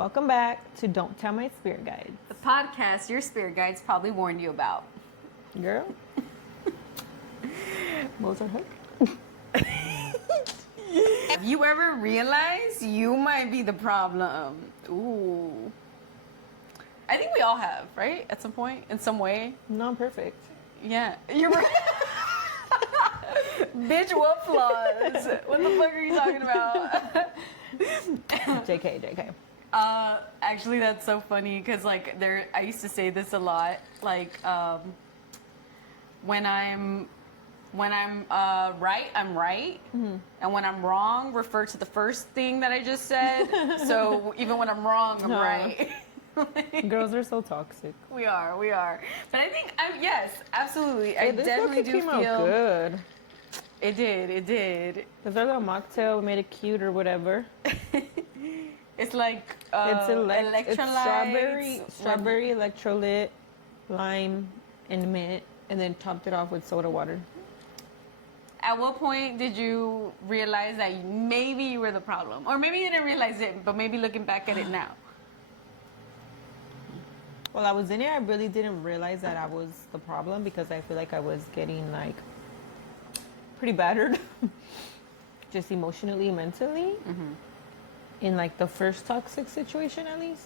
Welcome back to Don't Tell My Spirit Guides. The podcast your spirit guides probably warned you about. Girl. What was our hook? Have you ever realized you might be the problem? Ooh. I think we all have, right? At some point, in some way. Not perfect. Yeah. You're right. Bitch, what flaws? What the fuck are you talking about? JK. Actually, that's so funny because I used to say this a lot. When I'm right, I'm right, and when I'm wrong, refer to the first thing that I just said. So even when I'm wrong, I'm right. Girls are so toxic. We are. But I think, yes, absolutely. I This definitely cookie do came out feel good. It did. Because our little mocktail made it cute or whatever. It's like It's electrolytes. strawberry electrolyte, lime, and mint, and then topped it off with soda water. At what point did you realize that maybe you were the problem? Or maybe you didn't realize it, but maybe looking back at it now. Well, I was in it. I really didn't realize that I was the problem because I feel like I was getting pretty battered, just emotionally, mentally. In the first toxic situation, at least.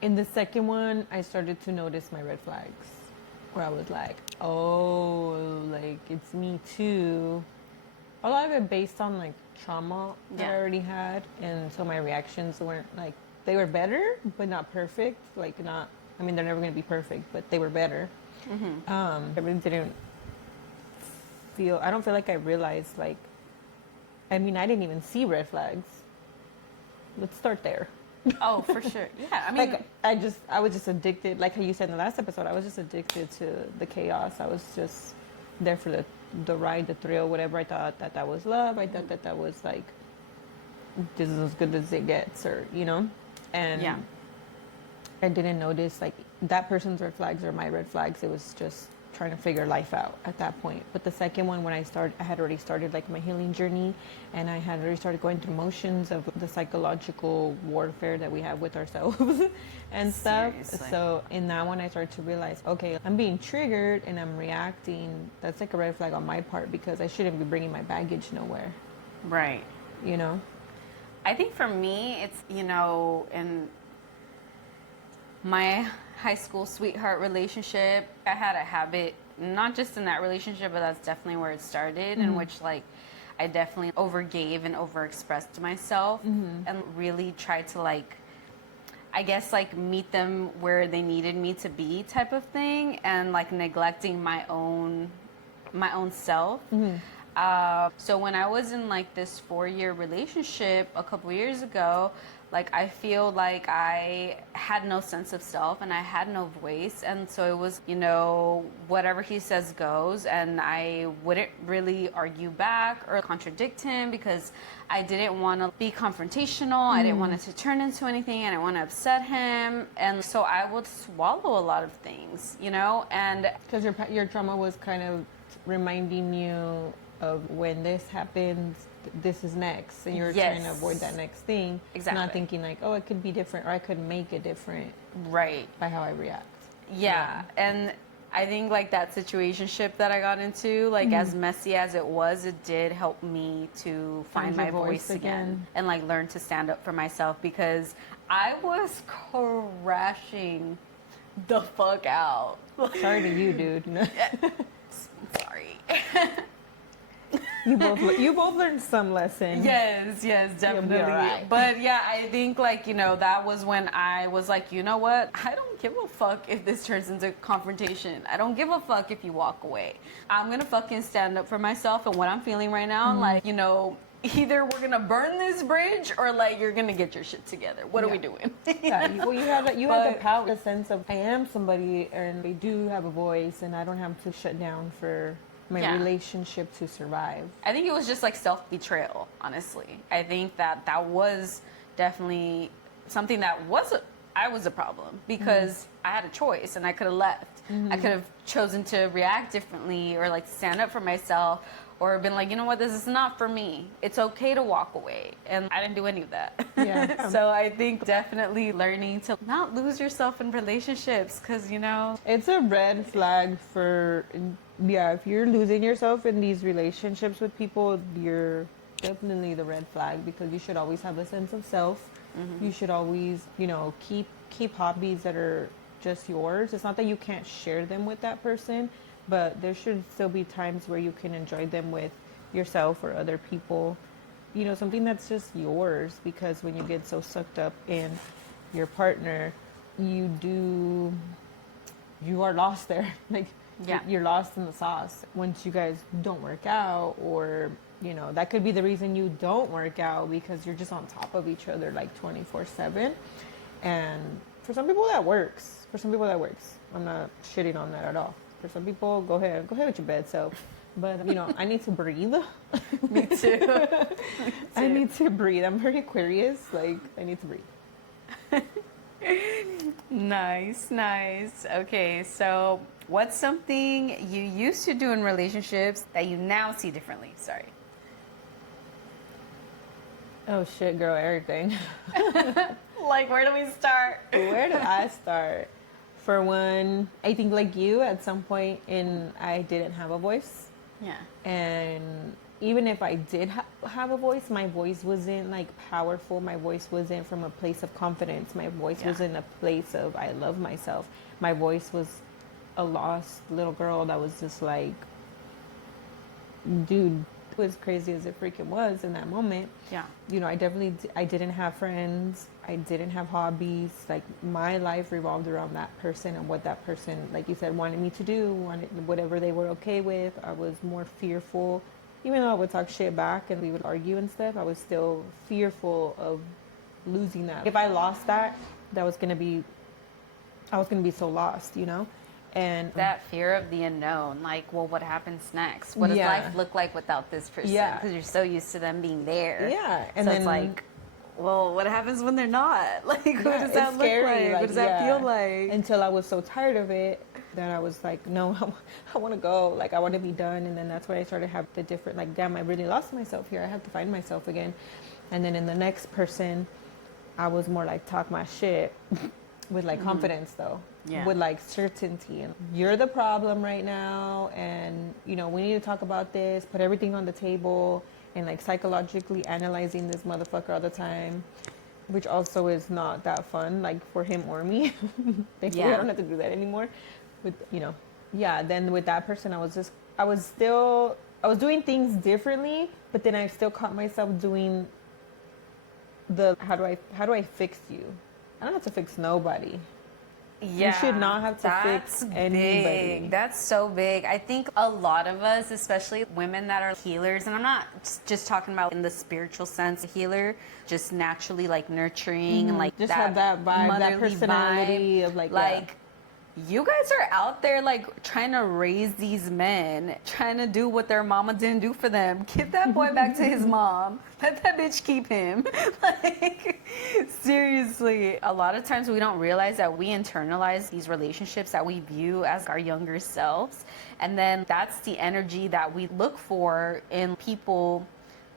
In the second one, I started to notice my red flags, where I was like, oh, it's me too. A lot of it based on trauma that I already had, and so my reactions weren't they were better, but not perfect. I mean, they're never going to be perfect, but they were better. I really didn't I don't feel like I realized, I didn't even see red flags. Let's start there. Oh, for sure. Yeah, I mean... I was just addicted, like how you said in the last episode, I was just addicted to the chaos. I was just there for the ride, the thrill, whatever. I thought that was love. I thought that was, this is as good as it gets, or, And... Yeah. I didn't notice that person's red flags or my red flags. It was just trying to figure life out at that point. But the second one, when I had already started my healing journey, and I had already started going through motions of the psychological warfare that we have with ourselves and stuff. Seriously. So in that one, I started to realize, okay, I'm being triggered and I'm reacting. That's a red flag on my part because I shouldn't be bringing my baggage nowhere. Right. I think for me, it's, in my high school sweetheart relationship, I had a habit, not just in that relationship, but that's definitely where it started, in which I definitely overgave and overexpressed myself and really tried to I guess meet them where they needed me to be type of thing, and neglecting my own self. So when I was in this 4-year relationship a couple years ago, I feel like I had no sense of self and I had no voice, and so it was, whatever he says goes, and I wouldn't really argue back or contradict him because I didn't want to be confrontational. I didn't want it to turn into anything. I didn't want to upset him, and so I would swallow a lot of things, and because your trauma was kind of reminding you of when this happens, this is next, and you're trying to avoid that next thing. Exactly. Not thinking oh, it could be different, or I could make it different. Right. By how I react. Yeah. And I think that situationship that I got into, as messy as it was, it did help me to find my voice again and learn to stand up for myself, because I was crashing the fuck out. Sorry to you, dude. Sorry. You both learned some lesson. Yes, definitely. Right. But yeah, I think that was when I was you know what? I don't give a fuck if this turns into confrontation. I don't give a fuck if you walk away. I'm gonna fucking stand up for myself and what I'm feeling right now. Either we're gonna burn this bridge or you're gonna get your shit together. What are we doing? Yeah, well, you have the power, the sense of I am somebody and they do have a voice, and I don't have to shut down for my relationship to survive. I think it was just self-betrayal, honestly. I think that was definitely something that I was a problem, because I had a choice and I could have left. I could have chosen to react differently or stand up for myself, or been like, you know what, this is not for me. It's okay to walk away. And I didn't do any of that. Yeah. So I think definitely learning to not lose yourself in relationships, because, you know, It's a red flag for, yeah, if you're losing yourself in these relationships with people, you're definitely the red flag, because you should always have a sense of self. You should always, you know, keep hobbies that are just yours. It's not that you can't share them with that person, but there should still be times where you can enjoy them with yourself or other people. You know, something that's just yours, because when you get so sucked up in your partner, you are lost there. Like, Yeah. you're lost in the sauce once you guys don't work out, or, you know, that could be the reason you don't work out, because you're just on top of each other like 24/7. And for some people that works. I'm not shitting on that at all. For some people, go ahead with your bed self. But, you know, I need to breathe. me too. I need to breathe. I'm very Aquarius. Like, I need to breathe. Nice, nice. Okay, so what's something you used to do in relationships that you now see differently? Sorry. Oh shit, girl, everything. Like, where do we start? Where do I start? For one, I think like you, at some point I didn't have a voice. Yeah. And even if I did have a voice, my voice wasn't like powerful. My voice wasn't from a place of confidence. My voice Yeah. wasn't a place of I love myself. My voice was a lost little girl that was just like, dude, as crazy as it freaking was in that moment. Yeah. You know, I didn't have friends. I didn't have hobbies. Like, my life revolved around that person and what that person, like you said, wanted me to do, wanted whatever they were okay with. I was more fearful. Even though I would talk shit back and we would argue and stuff, I was still fearful of losing that. If I lost that, I was gonna be so lost, you know? And That fear of the unknown, like, well, what happens next? What does Yeah. life look like without this person? Yeah. Because you're so used to them being there. Yeah, and so then it's like, well, what happens when they're not? Like, what yeah, does that it's look scary, like? What does that yeah. feel like? Until I was so tired of it that I was like, no, I want to go. Like, I want to be done. And then that's when I started to have the different, like, damn, I really lost myself here. I have to find myself again. And then in the next person, I was more like, talk my shit with like confidence though. Yeah. With like certainty. And you're the problem right now. And, you know, we need to talk about this, put everything on the table, and like psychologically analyzing this motherfucker all the time, which also is not that fun, like for him or me. Thankfully, I Yeah. don't have to do that anymore. With, you know, yeah. Then with that person, I was doing things differently, but then I still caught myself doing the how do I fix you? I don't have to fix nobody. Yeah, You should not have to fix that's anybody. Big. That's so big. I think a lot of us, especially women that are healers, and I'm not just talking about in the spiritual sense, a healer, just naturally like nurturing and like Just have that vibe, that motherly personality vibe. of like, like you guys are out there like trying to raise these men, trying to do what their mama didn't do for them. Give that boy back to his mom. Let that bitch keep him. Like, seriously. A lot of times we don't realize that we internalize these relationships that we view as our younger selves. And then that's the energy that we look for in people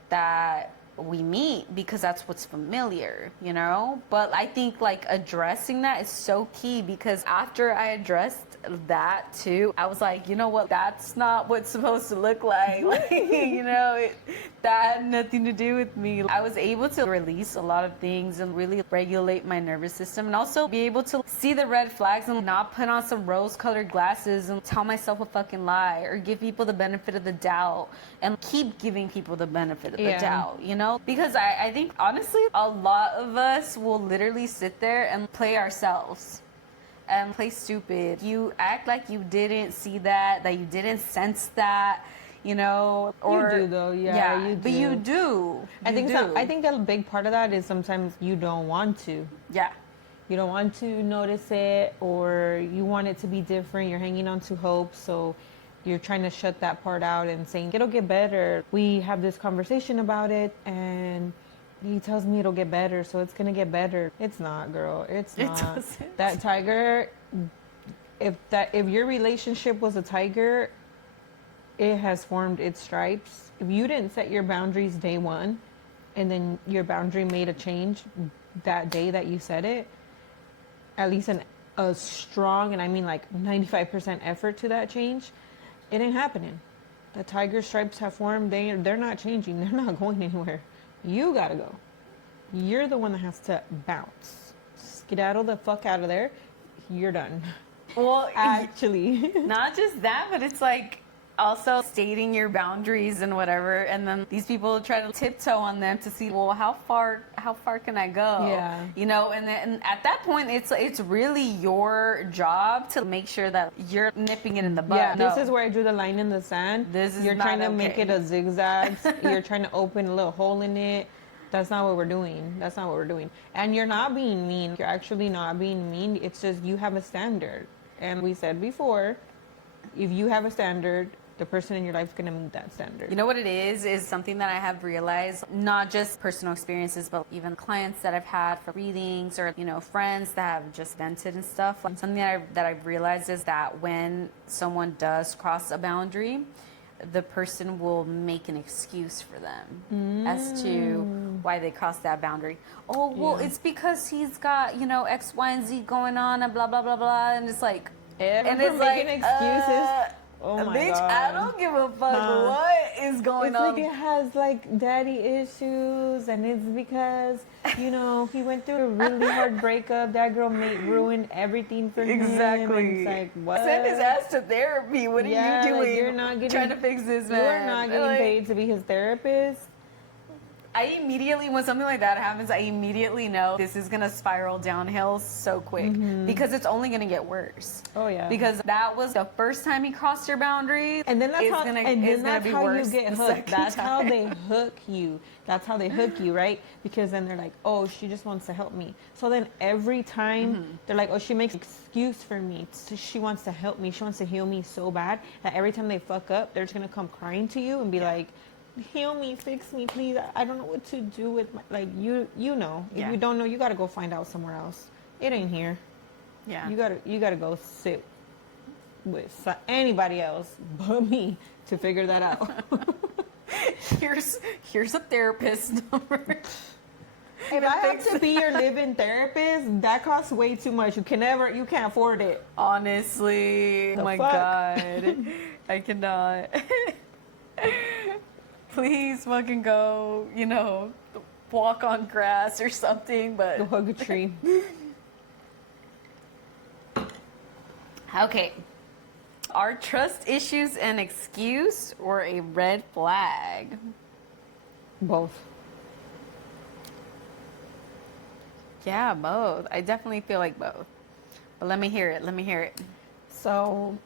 that we meet, because that's what's familiar, you know? But I think like addressing that is so key, because after I addressed that too, I was like, you know what, that's not what's supposed to look like. Like, you know, that had nothing to do with me. I was able to release a lot of things and really regulate my nervous system, and also be able to see the red flags and not put on some rose-colored glasses and tell myself a fucking lie, or give people the benefit of the doubt and keep giving people the benefit of the Yeah. doubt, you know? Because I think honestly, a lot of us will literally sit there and play ourselves and play stupid. You act like you didn't see that you didn't sense that, you know, or You do though, yeah, you but do. you do. I You think do. I think a big part of that is sometimes you don't want to. Yeah. You don't want to notice it, or you want it to be different. You're hanging on to hope, so you're trying to shut that part out and saying it'll get better. We have this conversation about it, and he tells me it'll get better, so it's gonna get better. It's not, girl. It's It not. doesn't. That tiger. If your relationship was a tiger, it has formed its stripes. If you didn't set your boundaries day one, and then your boundary made a change that day that you set it, at least a strong, and I mean like 95% effort to that change, it ain't happening. The tiger stripes have formed. They're not changing. They're not going anywhere. You gotta go. You're the one that has to bounce. Skedaddle the fuck out of there. You're done. Well, Actually. not just that, but it's like also stating your boundaries and whatever, and then these people try to tiptoe on them to see, well, how far can I go? Yeah. You know, and then at that point, it's really your job to make sure that you're nipping it in the bud. Yeah, No. this is where I drew the line in the sand. This is You're not trying to okay. make it a zigzag. You're trying to open a little hole in it. That's not what we're doing. That's not what we're doing. And you're not being mean. You're actually not being mean. It's just you have a standard. And we said before, if you have a standard, the person in your life is going to meet that standard. You know what it is something that I have realized, not just personal experiences, but even clients that I've had for readings, or, you know, friends that have just vented and stuff. Like, something that I've realized is that when someone does cross a boundary, the person will make an excuse for them as to why they crossed that boundary. Oh, well, Yeah. it's because he's got, you know, X, Y, and Z going on and blah, blah, blah, blah. And it's like, And it's making excuses. Oh my bitch, God. I don't give a fuck Huh. what is going It's on. like it has like daddy issues, and it's because, you know, he went through a really hard breakup. That girl ruined everything for him. Exactly. And it's like, what? Send his ass to therapy. What are Yeah, you like, doing? you're not getting- trying to fix this man. You are not getting Like, paid to be his therapist. I immediately, when something like that happens, I immediately know this is gonna spiral downhill so quick because it's only gonna get worse. Oh, yeah. Because that was the first time he crossed your boundary. And then that's it's how, gonna, and it's then gonna that's be how you worse get the hooked. second That's how time. they hook you. That's how they hook you, right? Because then they're like, oh, she just wants to help me. So then every time they're like, oh, she makes an excuse for me. So she wants to help me. She wants to heal me so bad that every time they fuck up, they're just gonna come crying to you and be like, heal me, fix me, please. I don't know what to do with my, like, you know. If Yeah. you don't know, you gotta go find out somewhere else. It ain't here. Yeah. You gotta go sit with anybody else but me to figure that out. Here's a therapist number. If I have to be your living therapist, that costs way too much. You can't afford it. Honestly, The oh my fuck? God, I cannot. Please fucking go, you know, walk on grass or something, Go but hug a tree. okay. Are trust issues an excuse or a red flag? Both. Yeah, both. I definitely feel like both. But let me hear it. So,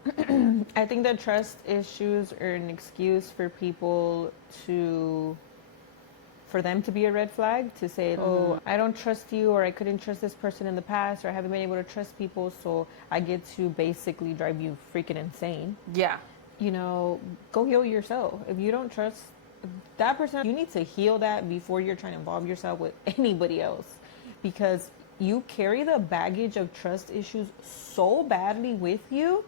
I think that trust issues are an excuse for people for them to be a red flag, to say, oh, I don't trust you, or I couldn't trust this person in the past, or I haven't been able to trust people, so I get to basically drive you freaking insane. Yeah. You know, go heal yourself. If you don't trust that person, you need to heal that before you're trying to involve yourself with anybody else, because you carry the baggage of trust issues so badly with you.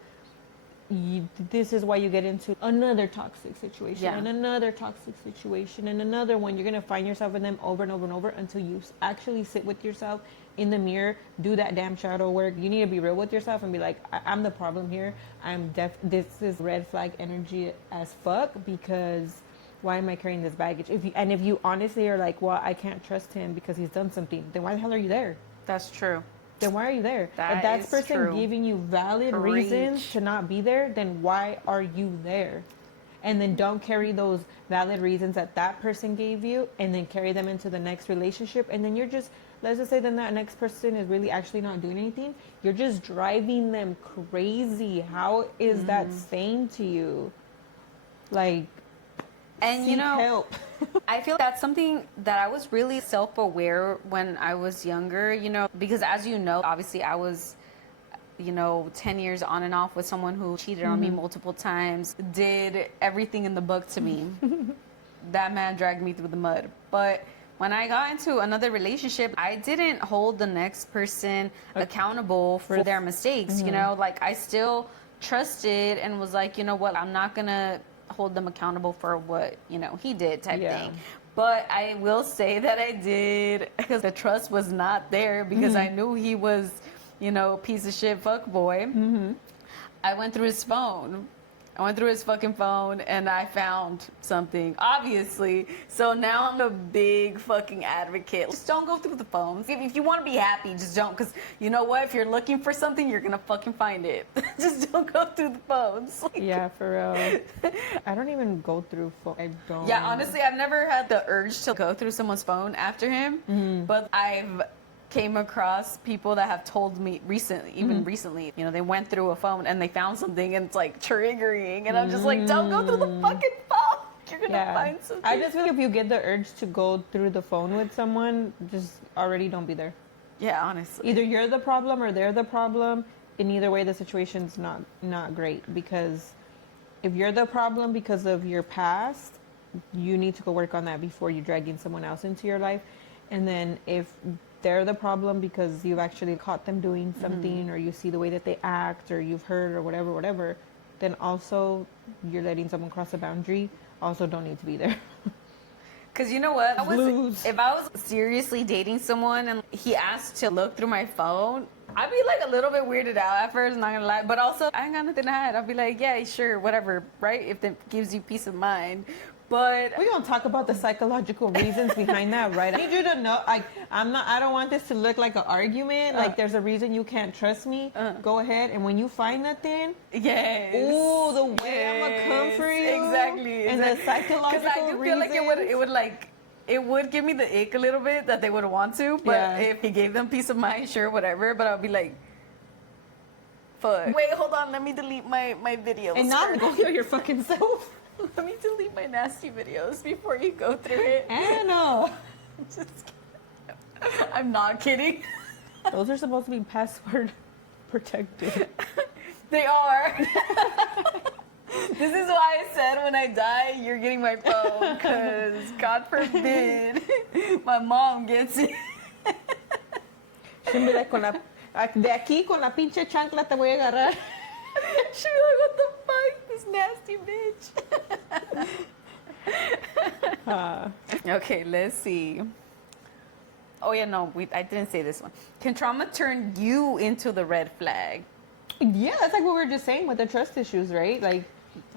This is why you get into another toxic situation, Yeah. and another toxic situation, and another one. You're going to find yourself in them over and over and over until you actually sit with yourself in the mirror, do that damn shadow work. You need to be real with yourself and be like, I'm the problem here. This is red flag energy as fuck, because why am I carrying this baggage? If you honestly are like, well, I can't trust him because he's done something, then why the hell are you there? That's true. Then why are you there? That If that's is person true. giving you valid reasons Preach. to not be there, then why are you there? And then don't carry those valid reasons that person gave you, and then carry them into the next relationship. And then you're just, let's just say then that next person is really actually not doing anything. You're just driving them crazy. How is that sane to you? Like, And you seek know, help. I feel that's something that I was really self-aware when I was younger, you know, because as you know, obviously I was, you know, 10 years on and off with someone who cheated on me multiple times, did everything in the book to me. That man dragged me through the mud. But when I got into another relationship, I didn't hold the next person accountable for their mistakes, you know, like I still trusted and was like, you know what, I'm not gonna hold them accountable for what, he did type Yeah. thing. But I will say that I did, because the trust was not there, because I knew he was, piece of shit fuckboy. I went through his phone. I went through his fucking phone and I found something, obviously. So now I'm a big fucking advocate. Just don't go through the phones. If you want to be happy, just don't. Because you know what? If you're looking for something, you're going to fucking find it. Just don't go through the phones. Yeah, for real. I don't even go through phone. I don't. Yeah, honestly, I've never had the urge to go through someone's phone after him. But I've came across people that have told me recently, they went through a phone and they found something and it's like triggering, and I'm just like, don't go through the fucking phone. You're gonna find something. I just feel like if you get the urge to go through the phone with someone, just already don't be there. Yeah, honestly. Either you're the problem or they're the problem. In either way, the situation's not great, because if you're the problem because of your past, you need to go work on that before you're dragging someone else into your life. And then if they're the problem because you've actually caught them doing something, or you see the way that they act, or you've heard, or whatever, then also you're letting someone cross a boundary. Also don't need to be there. Because you know what? Blues. If I was seriously dating someone and he asked to look through my phone, I'd be like a little bit weirded out at first, not gonna lie. But also, I ain't got nothing to hide. I'll be like, yeah, sure, whatever, right? If that gives you peace of mind. But we're gonna talk about the psychological reasons behind that, right? I need you to know, I don't want this to look like an argument. Like there's a reason you can't trust me. Go ahead, and when you find nothing, yes. Ooh, the way I'ma come for you. Exactly. And the psychological reasons. Because I do feel like it would give me the ick a little bit that they would want to, but if he gave them peace of mind, sure, whatever. But I'll be like, fuck. Wait, hold on, let me delete my videos. And not go through your fucking self. Let me delete my nasty videos before you go through it. Anna. Just kidding. I'm not kidding. Those are supposed to be password protected. They are. This is why I said when I die, you're getting my phone, because God forbid my mom gets it. She'll be like, de aquí con la pinche chancla te voy a agarrar. She'll be like, what the fuck, this nasty bitch. Okay, let's see. Oh yeah, no, I didn't say this one. Can trauma turn you into the red flag? Yeah, that's like what we were just saying with the trust issues, right? Like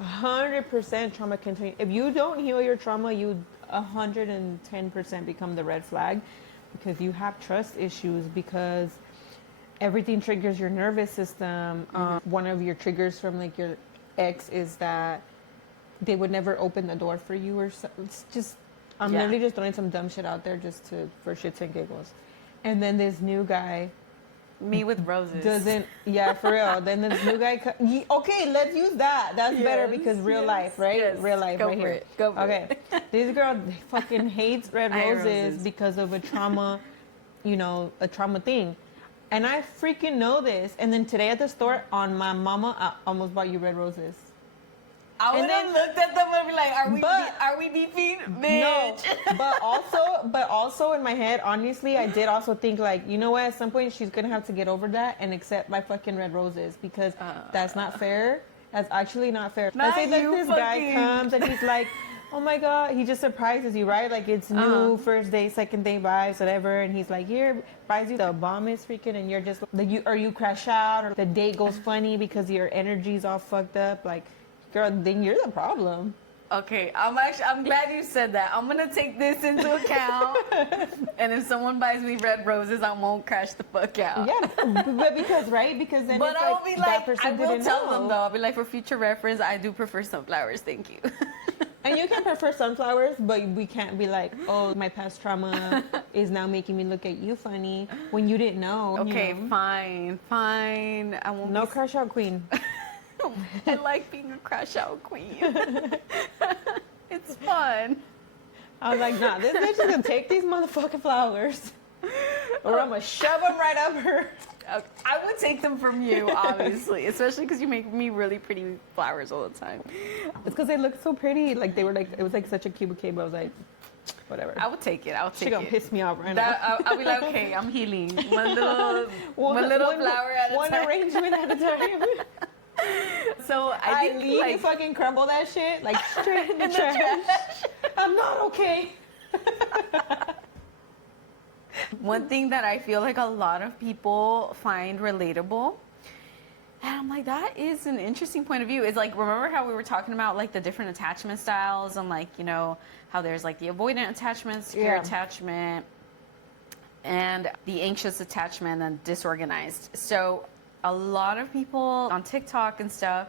100% trauma can turn. If you don't heal your trauma, you 110% become the red flag, because you have trust issues, because everything triggers your nervous system. One of your triggers from like your ex is that they would never open the door for you, or so. It's just, I'm literally just throwing some dumb shit out there just for shits and giggles. And then this new guy, me with roses, doesn't, for real. Then this new guy, okay, let's use that. That's better, because real life, right? Yes. Real life, Go right for here. It. Go for okay. This girl fucking hates red roses, roses because of a trauma, a trauma thing. And I freaking know this. And then today at the store, on my mama, I almost bought you red roses. I would have looked at them and be like, are we beefing? Bitch. No, but also in my head, honestly, I did also think like, you know what, at some point she's gonna have to get over that and accept my fucking red roses, because that's not fair. That's actually not fair. Let's say that this guy comes and he's like, oh my God, he just surprises you, right? Like it's new, first day, second day vibes, whatever. And he's like, here, buys you the bombest freaking, and you're just like, you crash out, or the date goes funny because your energy's all fucked up. Like, girl, then you're the problem. Okay, I'm glad you said that. I'm gonna take this into account. And if someone buys me red roses, I won't crash the fuck out. Yeah, but because then but it's I'll like, be that like, person I will didn't tell know. them though. I'll be like, for future reference, I do prefer sunflowers. Thank you. And you can prefer sunflowers, but we can't be like, oh, my past trauma is now making me look at you funny when you didn't know. Okay, fine. I won't. No crush out queen. I like being a crash out queen. It's fun. I was like, nah, this bitch is gonna take these motherfucking flowers, or I'm gonna shove them right up her. I would take them from you, obviously, especially because you make me really pretty flowers all the time. It's because they look so pretty. Like they were like, it was like such a cute bouquet, but I was like, whatever. I would take it. She gonna piss me off right now. I'll be like, okay, I'm healing. One little flower at a time. One arrangement at a time. So I think leave like and fucking crumble that shit like straight in the trash. I'm not okay. one thing that I feel like a lot of people find relatable, and I'm like, that is an interesting point of view. Is like, remember how we were talking about like the different attachment styles and like, you know, how there's like the avoidant attachment, secure Yeah. attachment, and the anxious attachment and disorganized. So a lot of people on TikTok and stuff,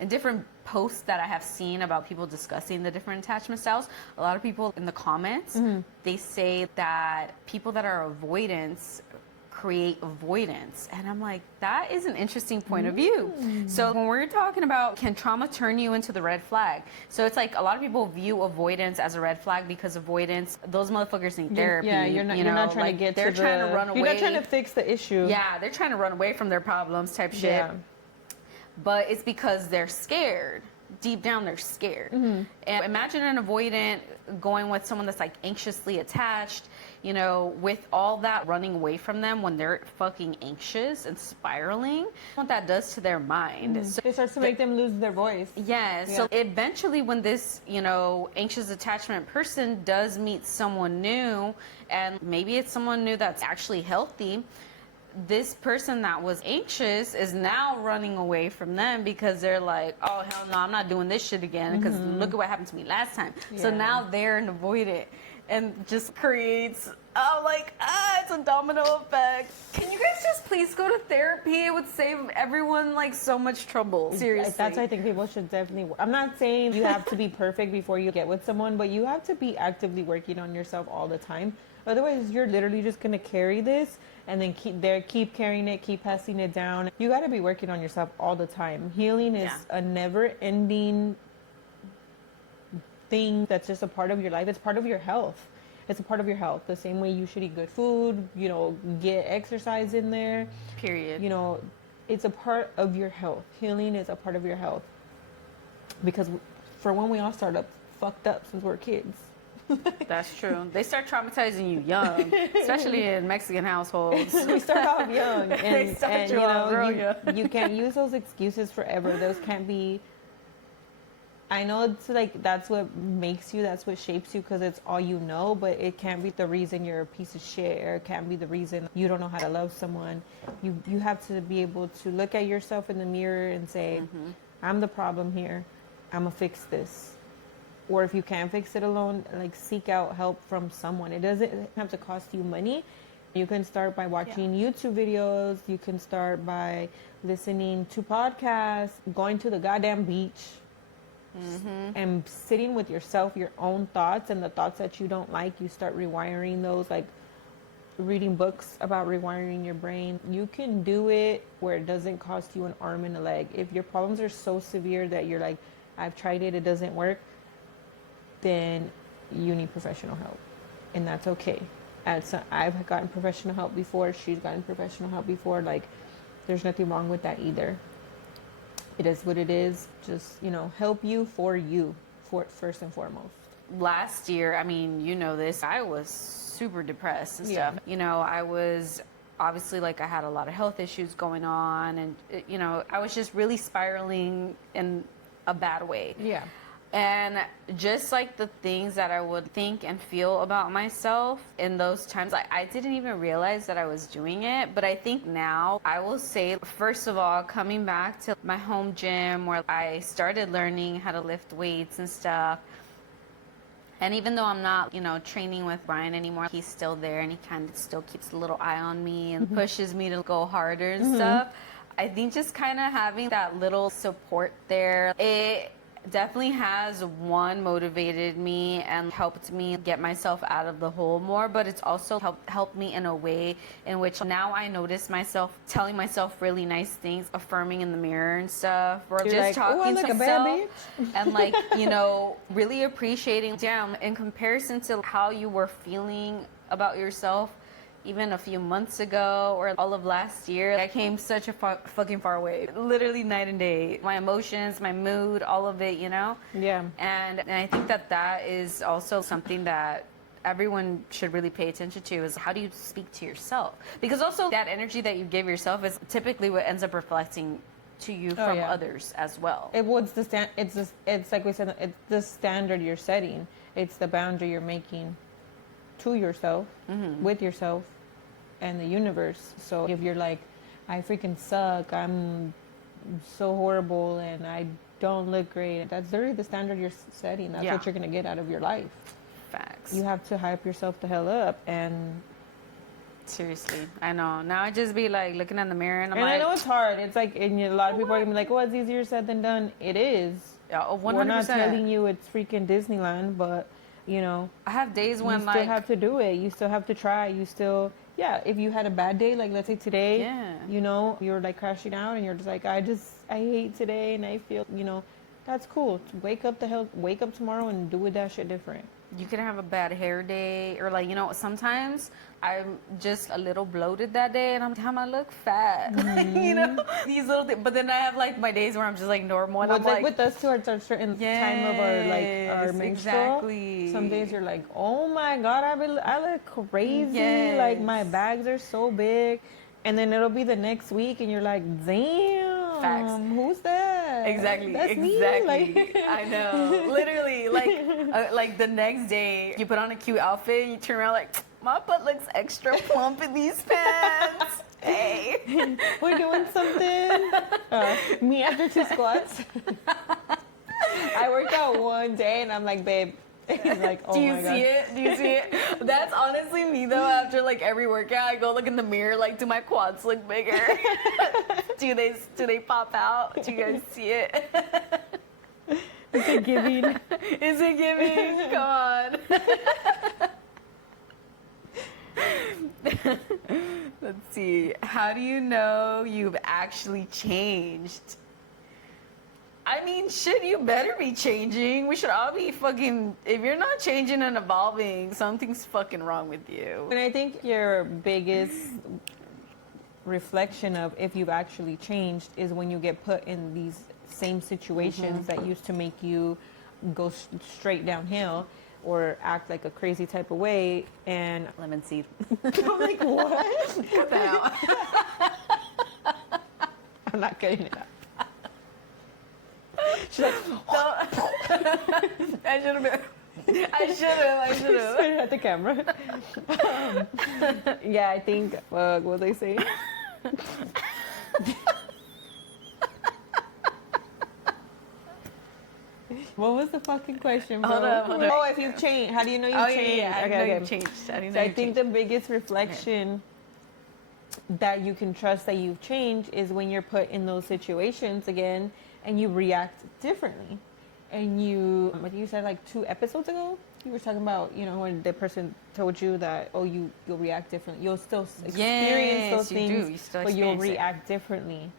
and different posts that I have seen about people discussing the different attachment styles, a lot of people in the comments, they say that people that are avoidants create avoidance. And I'm like, that is an interesting point of view. So when we're talking about, can trauma turn you into the red flag? So it's like a lot of people view avoidance as a red flag because avoidance, those motherfuckers need therapy. Yeah, you're not, you you're know, not trying like, to get they're to trying the, to run away. You're not trying to fix the issue. Yeah, they're trying to run away from their problems type shit. Yeah. But it's because they're scared. Deep down, they're scared. And imagine an avoidant going with someone that's like anxiously attached, you know, with all that running away from them when they're fucking anxious and spiraling, what that does to their mind. So It starts to make them lose their voice. yeah, so eventually when this, you know, anxious attachment person does meet someone new, and maybe it's someone new that's actually healthy, this person that was anxious is now running away from them because they're like, oh, hell no, I'm not doing this shit again because look at what happened to me last time. So Yeah. now they're an avoidant and just creates, it's a domino effect. Can you guys just please go to therapy? It would save everyone like so much trouble. Seriously. That's why I think people should definitely. I'm not saying you have to be perfect before you get with someone, but you have to be actively working on yourself all the time. Otherwise, you're literally just gonna carry this and then keep carrying it, keep passing it down. You got to be working on yourself all the time. Healing is a never-ending thing that's just a part of your life. It's part of your health. It's a part of your health. The same way you should eat good food, you know, get exercise in there. Period. You know, it's a part of your health. Healing is a part of your health. Because for when we all start up fucked up since we're kids. That's true. They start traumatizing you young, especially in Mexican households. We start off young, They and, start and you you off real know, you can't use those excuses forever. Those can't be. I know it's like that's what makes you, that's what shapes you, because it's all you know. But it can't be the reason you're a piece of shit, or it can't be the reason you don't know how to love someone. You have to be able to look at yourself in the mirror and say, "I'm the problem here. I'm gonna fix this." Or if you can't fix it alone, like seek out help from someone. It doesn't have to cost you money. You can start by watching YouTube videos. You can start by listening to podcasts, going to the goddamn beach, and sitting with yourself, your own thoughts, and the thoughts that you don't like, you start rewiring those, like reading books about rewiring your brain. You can do it where it doesn't cost you an arm and a leg. If your problems are so severe that you're like, I've tried it, it doesn't work, then you need professional help, and that's okay. I've gotten professional help before. She's gotten professional help before. Like, there's nothing wrong with that either. It is what it is. Just, you know, help you for first and foremost. Last year, I mean, you know this, I was super depressed and stuff. You know, I was obviously, like, I had a lot of health issues going on, and you know, I was just really spiraling in a bad way. Yeah. And just like the things that I would think and feel about myself in those times, I didn't even realize that I was doing it. But I think now, I will say, first of all, coming back to my home gym where I started learning how to lift weights and stuff. And even though I'm not, you know, training with Brian anymore, he's still there and he kind of still keeps a little eye on me and pushes me to go harder and stuff. I think just kind of having that little support there, it definitely has motivated me and helped me get myself out of the hole more, but it's also helped me in a way in which now I notice myself telling myself really nice things, affirming in the mirror and stuff, or You're just like, talking "Oh, I to look a bad myself bitch." and, like, you know, really appreciating, damn, in comparison to how you were feeling about yourself even a few months ago or all of last year, I came such a fucking far away. Literally night and day. My emotions, my mood, all of it, you know? Yeah. And I think that is also something that everyone should really pay attention to, is how do you speak to yourself? Because also that energy that you give yourself is typically what ends up reflecting to you from yeah. others as well. It's like we said, it's the standard you're setting. It's the boundary you're making to yourself, with yourself, and the universe. So if you're like, I freaking suck, I'm so horrible, and I don't look great, that's literally the standard you're setting. That's what you're gonna get out of your life. Facts. You have to hype yourself the hell up, and seriously, I know. Now I just be like looking in the mirror and I'm and like, I know it's hard. It's like, and a lot of people are gonna be like, "Oh, it's easier said than done." It is. yeah, 100%. We're not telling you it's freaking Disneyland, but you know, I have days when you still like have to do it. You still have to try. You still, yeah. If you had a bad day, like let's say today, you know, you're like crashing out, and you're just like, I hate today, and I feel, you know, that's cool. Wake up tomorrow and do with that shit different. you can have a bad hair day, or like, you know, sometimes I'm just a little bloated that day and I'm damn, I look fat. You know, these little things. But then I have like my days where I'm just like normal and Well, I'm it's like with us too, it's a certain time of our menstrual. exactly. Some days you're like, oh my god, I look crazy. Like my bags are so big, and then it'll be the next week and you're like, damn, Facts. Who's that? Exactly. That's exactly. me. Like, I know. Literally, like the next day, you put on a cute outfit, and you turn around like, my butt looks extra plump in these pants. Hey, we're doing something. Me after 2 squats. I worked out one day and I'm like, babe. He's like, oh do you my God. see it? Do you see it? That's honestly me though. After like every workout, I go look in the mirror, like, do my quads look bigger? do they pop out? Do you guys see it? Is it giving? Is it giving? Come on. Let's see. How do you know you've actually changed? I mean, shit, you better be changing. We should all be fucking... If you're not changing and evolving, something's fucking wrong with you. And I think your biggest reflection of if you've actually changed is when you get put in these same situations that used to make you go straight downhill or act like a crazy type of way, and Lemon seed. I'm like, what? Cut that out. I'm not cutting it out. She's like, I should have. I should have. Straight at the camera. Yeah, I think, what was I saying? What was the fucking question, bro? Hold on. Oh, if you've changed. How do you know you've changed? Yeah, I know you've changed. So I think the biggest reflection that you can trust that you've changed is when you're put in those situations again and you react differently. And you, like you said like 2 episodes ago, you were talking about, you know, when the person told you that, oh, you'll react differently. You'll still experience those things, but you'll react differently.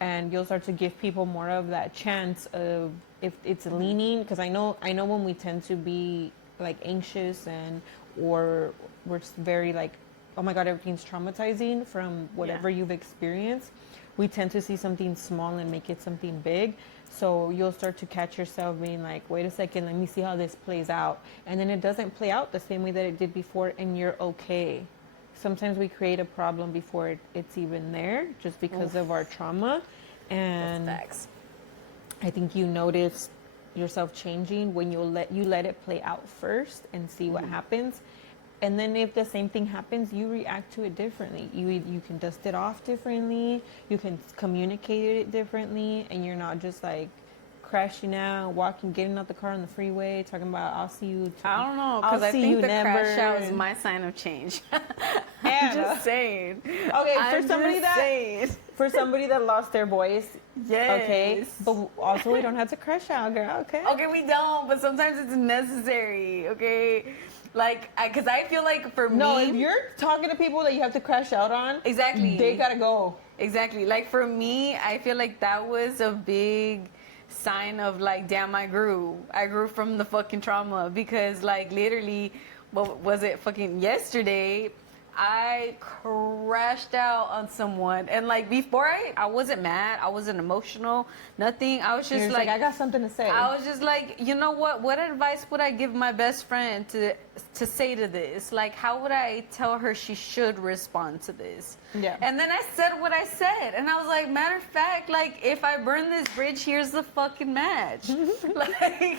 And you'll start to give people more of that chance of, if it's leaning, because I know when we tend to be like anxious or we're just very like, oh my God, everything's traumatizing from whatever you've experienced, we tend to see something small and make it something big. So you'll start to catch yourself being like, wait a second, let me see how this plays out. And then it doesn't play out the same way that it did before, and you're okay. Sometimes we create a problem before it's even there, just because of our trauma. And facts. I think you notice yourself changing when you let it play out first and see what happens. And then if the same thing happens, you react to it differently. You can dust it off differently. You can communicate it differently, and you're not just like crashing out, getting out the car on the freeway, talking about I'll see you. I don't know, because I think the crash out is my sign of change. I'm just saying. Okay, for somebody that lost their voice. Yes. Okay, but also we don't have to crash out, girl. Okay. Okay, we don't, but sometimes it's necessary. Okay. Like, because I feel like for me... No, if you're talking to people that you have to crash out on... Exactly. They gotta go. Exactly. Like, for me, I feel like that was a big sign of, like, damn, I grew. I grew from the fucking trauma. Because, like, literally, what was it, fucking yesterday... I crashed out on someone. And like before I wasn't mad, I wasn't emotional, nothing. I was just You're like, I got something to say. I was just like, you know what? What advice would I give my best friend to say to this? Like, how would I tell her she should respond to this? Yeah. And then I said what I said, and I was like, matter of fact, like, if I burn this bridge, here's the fucking match. Like,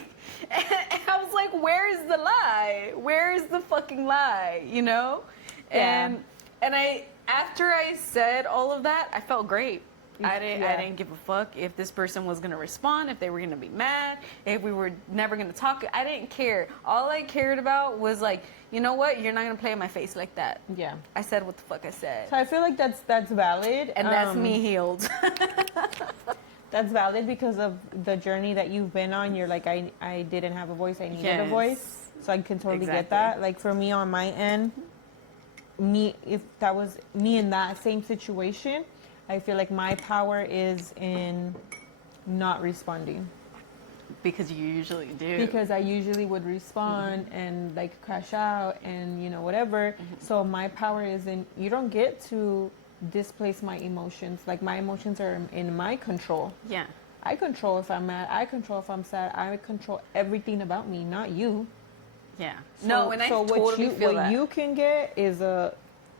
and I was like, where is the lie? Where is the fucking lie? You know? Yeah. And I, after I said all of that, I felt great. I didn't give a fuck if this person was gonna respond, if they were gonna be mad, if we were never gonna talk. I didn't care. All I cared about was like, you know what? You're not gonna play in my face like that. Yeah. I said what the fuck I said, So I feel like that's valid. and that's me healed. That's valid because of the journey that you've been on. You're like, I didn't have a voice. I needed a Yes. voice. So I can totally get Exactly. that. Like for me on my end, if that was me in that same situation, I feel like my power is in not responding. Because you usually do. Because I usually would respond and like crash out and you know whatever. So my power is in, you don't get to displace my emotions. Like my emotions are in my control. Yeah. I control if I'm mad. I control if I'm sad. I control everything about me, not you. Yeah. So, No, and I totally feel what that. you can get is a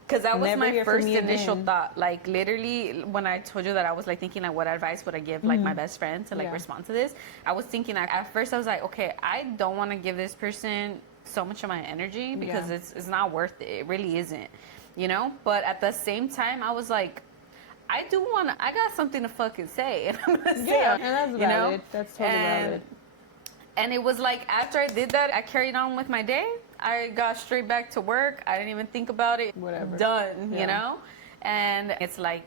Because that was never my hear from first me initial again. thought. Like literally, when I told you that, I was like thinking, like, what advice would I give like my best friend to like Yeah. respond to this? I was thinking, like, at first I was like, okay, I don't want to give this person so much of my energy because Yeah. it's not worth it. It really isn't, you know. But at the same time, I was like, I got something to fucking say, and I'm gonna say yeah, it, and that's you valid. know? That's totally valid. And it was like after I did that, I carried on with my day. I got straight back to work. I didn't even think about it. Whatever. Done, Yeah. you know? And it's like,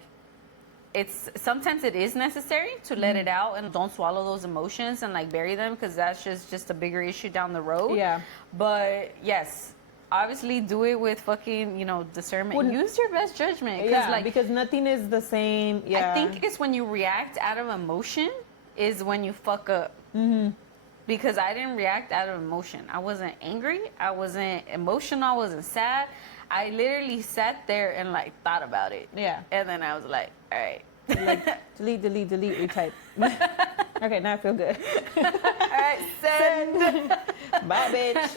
sometimes it is necessary to let it out and don't swallow those emotions and like bury them because that's just a bigger issue down the road. Yeah. But yes, obviously do it with fucking, you know, discernment. Well, use your best judgment. Yeah, like, because nothing is the same. Yeah. I think it's when you react out of emotion is when you fuck up. Mm-hmm. Because I didn't react out of emotion. I wasn't angry. I wasn't emotional. I wasn't sad. I literally sat there and like thought about it. Yeah. And then I was like, all right. Like delete, retype. Okay, now I feel good. All right, send. Bye, bitch.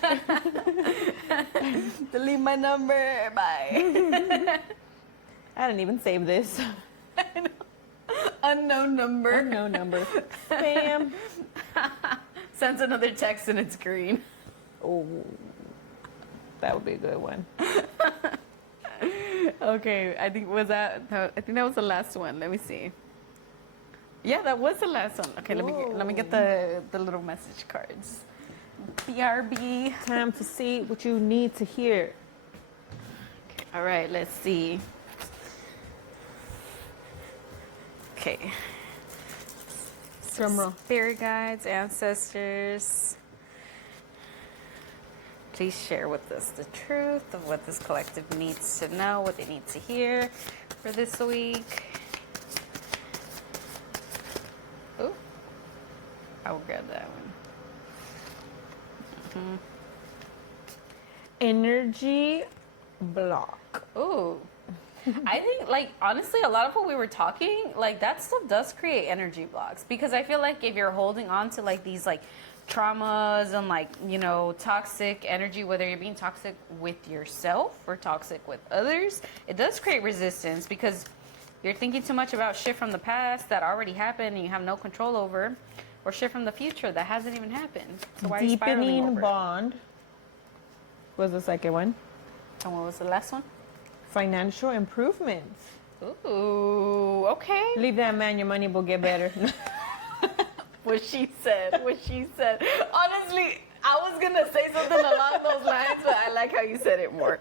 Delete my number. Bye. I didn't even save this. Unknown number. No number. Spam. Sends another text and it's green. Oh, that would be a good one. Okay, I think that was the last one. Let me see. Yeah, that was the last one. Okay, let me get the little message cards. BRB. Time to see what you need to hear. Okay, all right, let's see. Okay. Drum roll. Spirit guides, ancestors. Please share with us the truth of what this collective needs to know, what they need to hear for this week. Ooh, I will grab that one. Energy block. Ooh. I think, like, honestly, a lot of what we were talking, like, that stuff does create energy blocks. Because I feel like if you're holding on to, like, these, like, traumas and, like, you know, toxic energy, whether you're being toxic with yourself or toxic with others, it does create resistance because you're thinking too much about shit from the past that already happened and you have no control over, or shit from the future that hasn't even happened. So why are you spiraling Deepening over it? bond was the second one. And what was the last one? Financial improvements. Ooh, okay. Leave that man, your money will get better. What she said. Honestly, I was gonna say something along those lines, but I like how you said it more.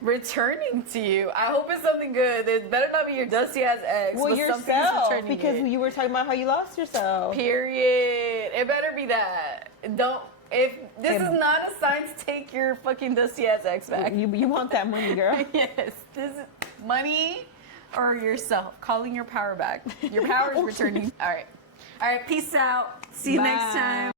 Returning to you. I hope it's something good. It better not be your dusty ass ex. Well, but something's yourself, returning because it. you were talking about how you lost yourself. Period. It better be that. Don't. If this is not a sign to take your fucking dusty ass ex back. You want that money, girl. Yes. This is money or yourself. Calling your power back. Your power is returning. All right. All right. Peace out. See you next Bye. time.